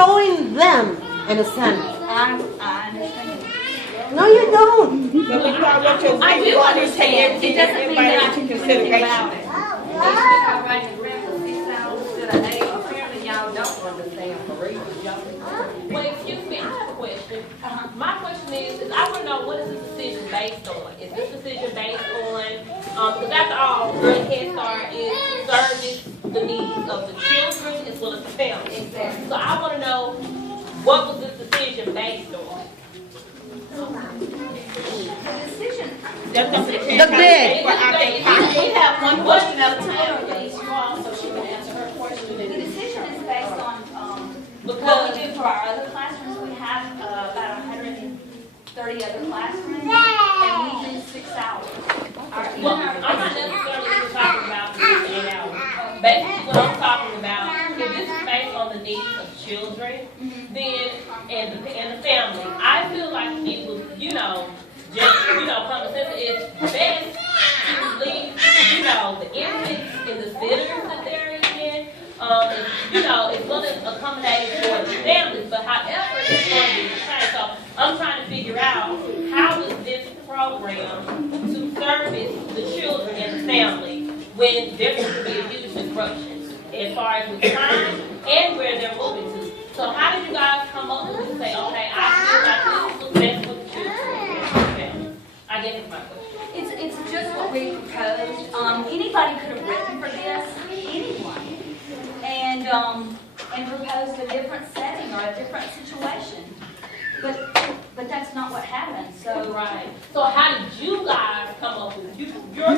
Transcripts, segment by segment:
controlling them in a sense. I understand. No, you don't. I do understand. It doesn't mean that I can do anything about it. Apparently y'all don't understand for reasons y'all. Well, excuse me, I have a question. My question is I want to know, what is this decision based on? Is this decision based on, because after all, Early Head Start is to service the needs of the children as well as the family. Exactly. So I want to know, what was this decision based on? The decision. The bid. We have one question at a time, please, you all, so she can answer her question. The decision is based on what Because we do for our other classrooms. We have about 130 other classrooms, and we do 6 hours. well, I'm not necessarily even talking about this 8 hours. Basically, what I'm talking about, if this is based on the needs of children, then and the family, I feel like it was, common sense is best to leave, the infants in the centers that they're in. It's going to accommodate for the families, but however, it's going to be the same. So I'm trying to figure out, how is this program to service the children and the family when there's going to be a huge disruption as far as with time and where they're moving to. So how did you guys come up with this and say, okay, I feel like this was best for the children and the family? I guess it's my question. It's just what we proposed. Anybody could have written for this, anyone, and proposed a different setting or a different situation. But that's not what happened. So Right. So how did you guys come up with your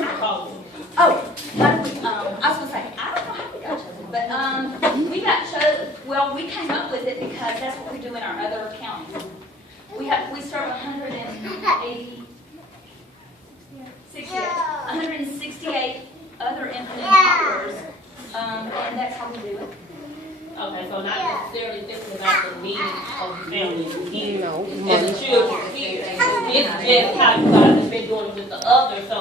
proposal? oh, how did we? I was gonna say I don't know how we got chosen, but we got chosen. Well, we came up with it because that's what we do in our other counties. We serve 168 other infinite hours, and that's how we do it. Okay, so not necessarily thinking about the needs of the family. No, And money. the children here. It's just how you guys have been doing it with the other. So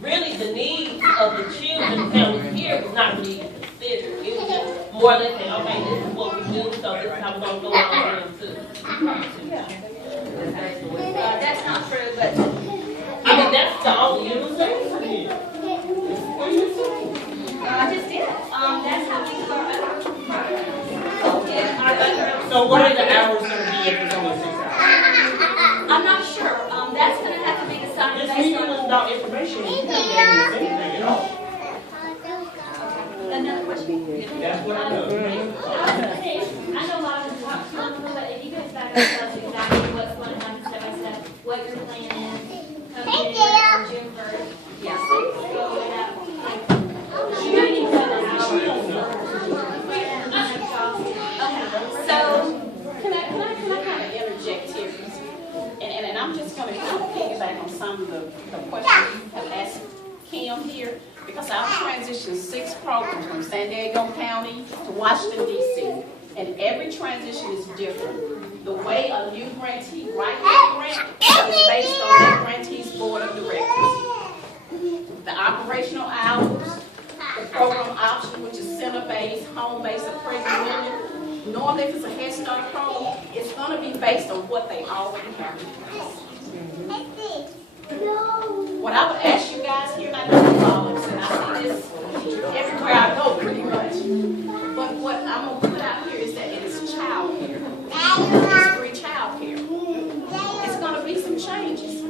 really the needs of the children and families here was not really even considered. It was just more or less saying, okay, this is what we do, so this is how we're going to go on with them too. That's not true, but I mean, that's the only user. I just did it. That's how we do our other programs. So what are the hours going to be if it's only 6 hours? I'm not sure. That's going to have to be decided This based meeting on. was about information. You haven't given us anything at all. Another question? That's what I know. I know a lot of us talk to them, but if you guys back up to us exactly what's going to happen step by step, what your plan is, come January or June 1st. Yes. Go over that. You don't need to know the So, Can I kind of interject here? And I'm just going to kind of piggyback on some of the questions you have asked Kim here, because I've transitioned 6 programs from San Diego County to Washington, D.C., and every transition is different. The way a new grantee writes a grant is based on that grantee's board of directors. The operational hours, the program option, which is center-based, home-based, or present union. Normally, if it's a Head Start program, it's going to be based on what they already have in place. What I would ask you guys here, and I know you all have said, I see this everywhere I go pretty much. But what I'm going to put out here is that it is child care. It's free child care. It's going to be some changes.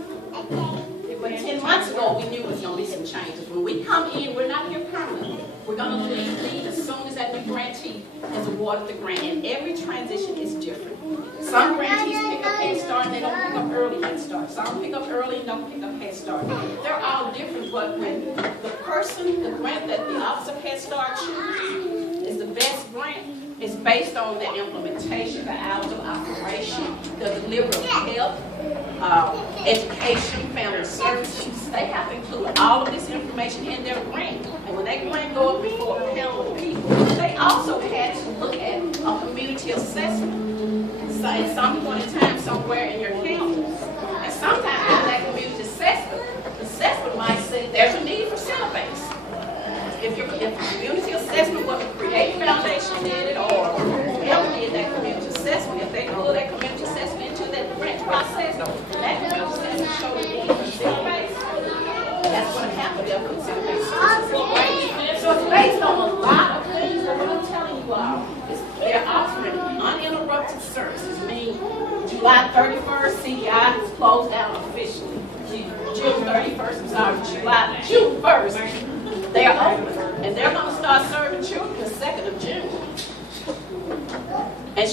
But 10 months ago, we knew it was going to be some changes. When we come in, we're not here permanently. We're going to leave as soon as that new grantee has awarded the grant. And every transition is different. Some grantees pick up Head Start and they don't pick up early Head Start. Some pick up early and don't pick up Head Start. They're all different, but when the grant that the Office of Head Start chooses is the best grant, it's based on the implementation, the hours of operation, the delivery of help, education, family services. They have to include all of this information in their grant. And when that grant goes up before a panel of people, they also had to look at a community assessment. So at some point in time, somewhere in your county. And sometimes in that community assessment, the assessment might say there's a need for center-based. If the community assessment, what the Create Foundation did it, or whoever did that community They're offering uninterrupted services, meaning July 31st, CDI is closed down officially. June 31st, June 1st, they're open. And they're gonna start serving children the 2nd of June. And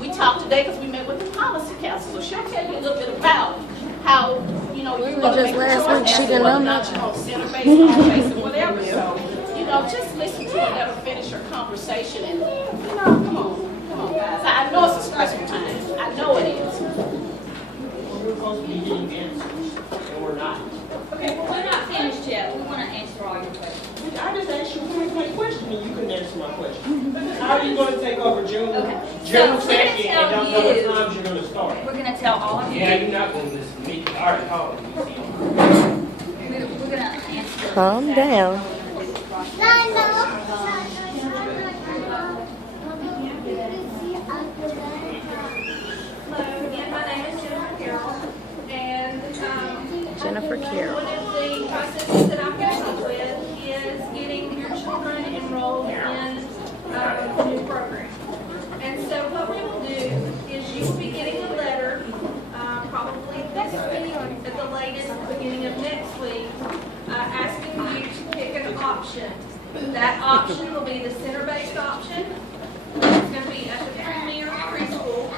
we talked today because we met with the policy council, so she'll tell you a little bit about how, you know, you're gonna make a choice as to whether or not you're on center-based, home-based, or whatever. So, you know, just listen to her, let her finish her conversation, and, you know, come on, guys. I know it's a stressful time. I know it is. We're supposed to be getting answers, and we're not. Okay, well, we're not finished yet. We want to answer all your questions. I just asked you my question, and you couldn't answer my question. How are you going to take over June? Okay. June So, we're 2nd, gonna and tell don't know what you- times you're going to start? We're going to tell all of you. Yeah, you're not going to listen to me. I already called you. We're going to answer. Calm down. Hello, again, my name is Jennifer Carroll, and, Jennifer Carroll. one of the processes that I'm going with is getting your children enrolled in, the new program. And so what we will do is you will be getting a letter, probably this week, at the latest, beginning of next week, asking you to pick an option. That option will be the center-based option. It's going to be at the premier preschool,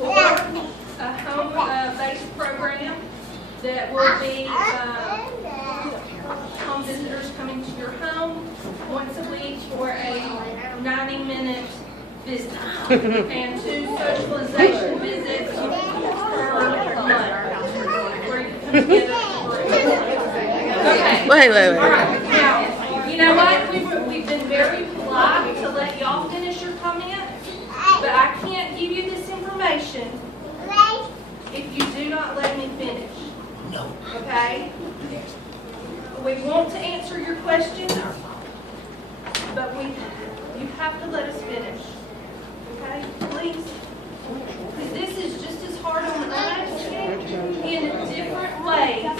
or a home-based program that will be home visitors coming to your home once a week for a 90-minute visit and 2 socialization visits per month where you come together for okay. Wait. All right. Now, you know what? We've been very polite to let y'all finish your comments, but I can't give you this information if you do not let me finish. No. Okay? We want to answer your questions, but you have to let us finish. Okay? Please? Because this is just as hard on us in different ways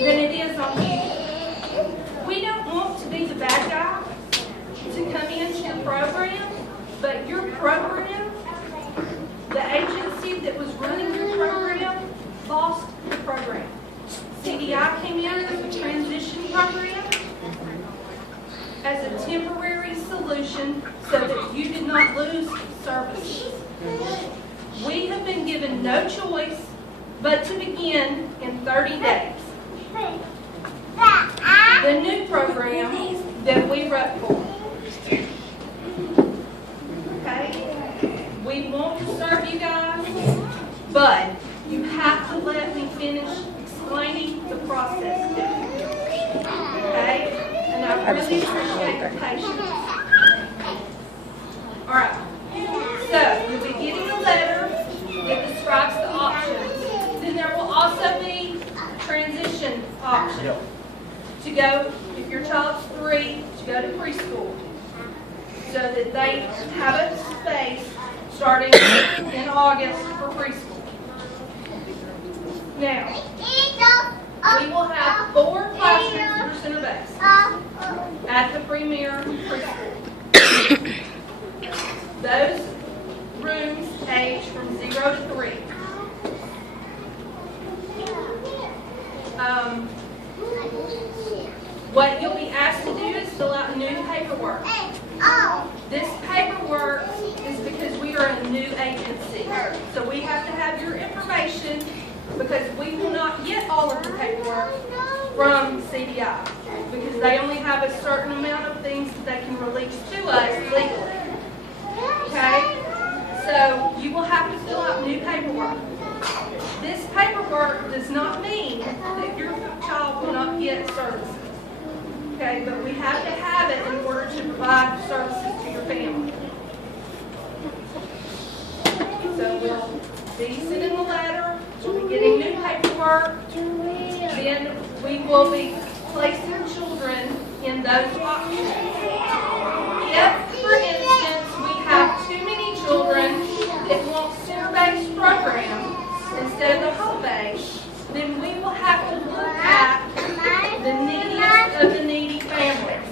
than it is on you. We don't want to be the bad guy to come into the program, but your program, the agency that was running your program, lost the program. CDI came in as a transition program as a temporary solution so that you did not lose services. We have been given no choice but to begin in 30 days the new program that we wrote for. Okay? We want to serve you guys, but you have to let me finish explaining the process. Okay? And I really appreciate your patience. All right. So, you'll be getting a letter that describes the options. Then there will also be a transition option to go, if your child's 3, to go to preschool, so that they have a space starting in August for preschool. Now, we will have 4 classrooms for center base at the premier preschool. Those rooms age from 0 to 3. What you'll be asked to do is fill out new paperwork. This paperwork is because we are a new agency. So we have to have your information because we will not get all of the paperwork from CDI because they only have a certain amount of things that they can release to us legally. Okay? So you will have to fill out new paperwork. This paperwork does not mean that your child will not get services. Okay, but we have to have it in order to provide services to your family. So we'll be sending a letter, we'll be getting new paperwork, then we will be placing children in those options. If, for instance, we have too many children that want center-based programs instead of the home-based, then we will have to look at the neediest of the needy families.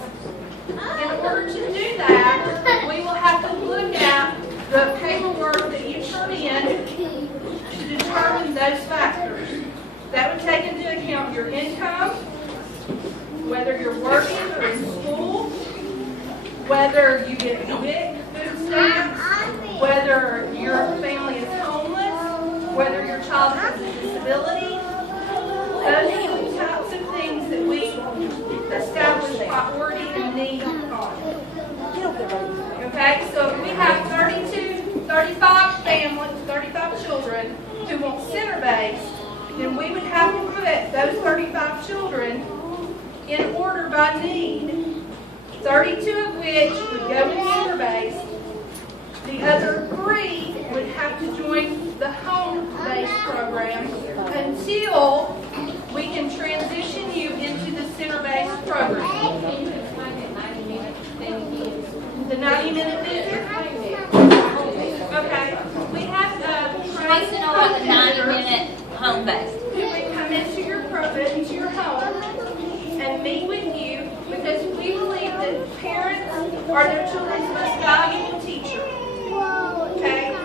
In order to do that, those factors. That would take into account your income, whether you're working or in school, whether you get WIC food stamps, whether your family is homeless, whether your child has a disability. Those are the types of things that we establish priority and need on. Okay, so if we have 35 families, 35 children who want center-based, then we would have to put those 35 children in order by need, 32 of which would go to center-based. The other 3 would have to join the home-based program until we can transition you into the center-based program. The 90-minute visit? Okay. We have She wants to know about the 90-minute home-based. who would come into your home and meet with you, because we believe that parents are their children's most valuable teacher. Okay?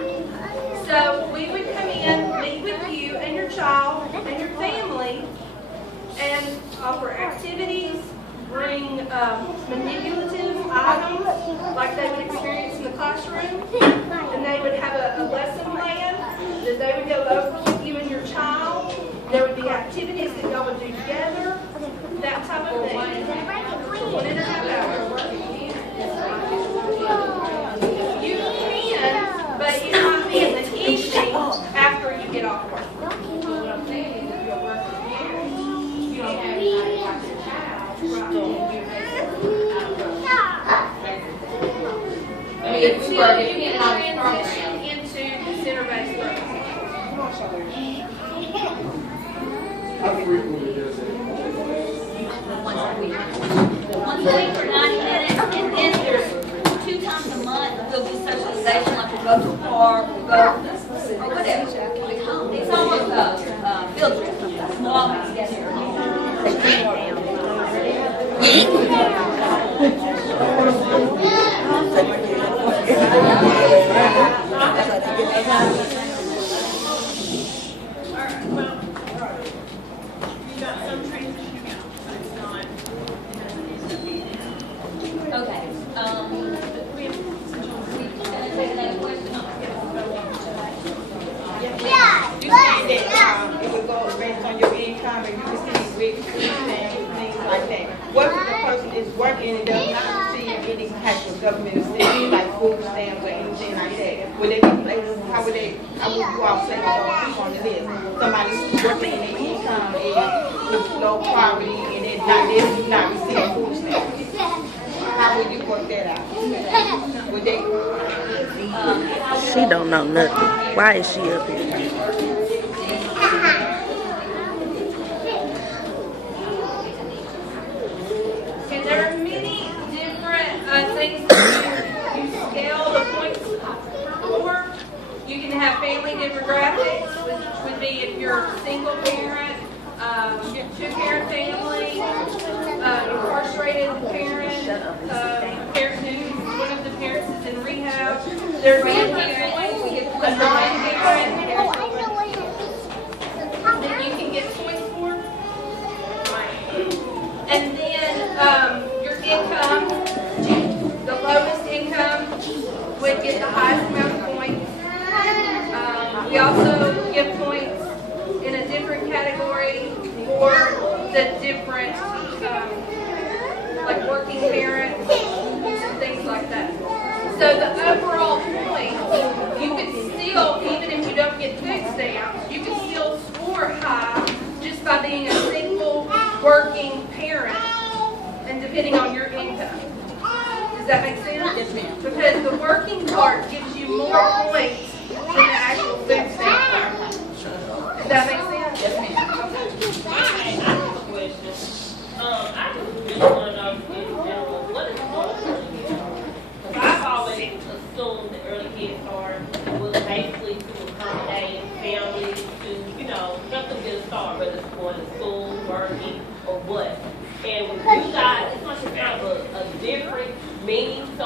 So we would come in, meet with you and your child and your family, and offer activities, bring manipulative items like they would experience in the classroom, and they would have a lesson plan that they would go over with you and your child. There would be activities that y'all would do together, that type of thing. For 1.5 hours. You can, but it might be in the evening after you get off work. What I'm saying is if you're working parents, you don't have anybody watch your child. Until you can transition into the center-based program. How frequently does it? Once a week for 90 minutes, and then there's 2 times a month, there'll be socialization, like we'll go to a park, we'll go, or whatever. It's almost a field trip, small together. Okay, take another question. You said that it would go based on your income and you receive WIC and things like that. What if the person is working and does not receive any type of government assistance, like food stamps or anything like that? Would they be placed? How would you all place those people on the list? Somebody who's working and their income is low poverty and they're not receiving food stamps. How would you work that out? Would they? She don't know nothing. Why is she up here? And there are many different things that you scale the points for. You can have family demographics, which would be if you're a single parent, 2-parent family, incarcerated parent, parent who one of the parents is in rehab. There's different points. A non-parent that you can get points for. And then your income, the lowest income would get the highest amount of points. We also give points in a different category for the different, like working parents and things like that. So the overall point, you could still, even if you don't get food stamps, you could still score high just by being a single working parent and depending on your income. Does that make sense? Yes, ma'am. Because the working part gives you more points than the actual food stamp part. Does that make sense? Yes, ma'am. I have a question. I just want to know in general, what is early head start? Because I've always assumed that early head start was basically to accommodate families to, help them get a start, whether it's going to school, working, or what. And with you guys, it's like kind of a different meaning. So